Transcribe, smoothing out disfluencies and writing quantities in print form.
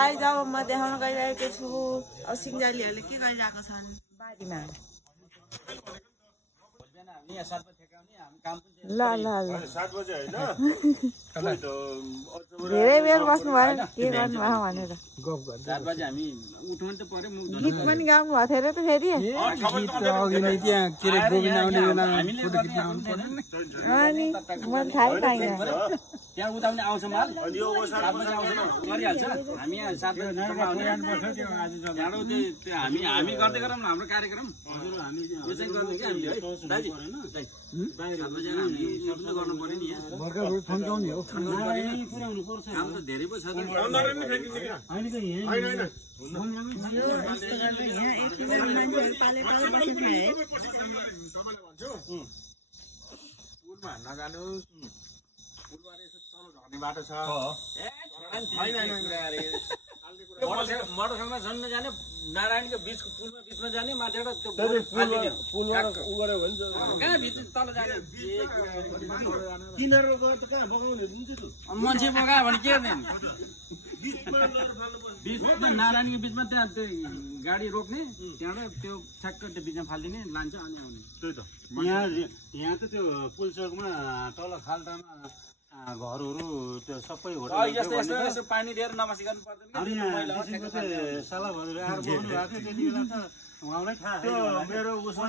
आज अब म देखाउन गइरहेको छु अब सिङ्गालीहरूले के गरिरहेको छन् बारीमा। ल ल ल 7 बजे हैन धेरै बेर बस्नु भयो के गर्नु भयो भनेर 7 बजे हामी उठ्नु त पर्यो गीत पनि गाउनु भएको थियो र त फेरि अनि मैले थाहै पाइनँ त्यहाँ उताउने आउँछ माल गरिहाल्छ हामी यहाँ 7 बजे हामी गर्दै गरौँ न हाम्रो कार्यक्रम हामी यो चाहिँ गर्ने कि हामीले है दाजु गर्नु पर्यो नि यहाँ काम त धेरै पो छ बाटो छ मोटरसाइकलमा झन् नजाने नारायणको बिचको पुलमा बिचमा जाने माथिबाट त्यो कहाँ भित्र तल जाने किनेर गएर त कहाँ बगाउने हुन्छ त मान्छे बगायो भने के गर्ने बिचमा नारायणको बिचमा त्यहाँ त्यो गाडी रोक्ने त्यहाँबाट त्यो ठ्याक्क त्यो बिचमा फालिदिने लान्छ अनि आउने त्यही त यहाँ त त्यो पुलचोकमा तल खाल्टामा घरहरू त्यो सबै यस्तो पानी दिएर नमस्ते गर्नु पर्दैन साला भनेर आएर बोल्नु भएको थियो त्यति बेला त उहाँलाई थाहा मेरो उसमा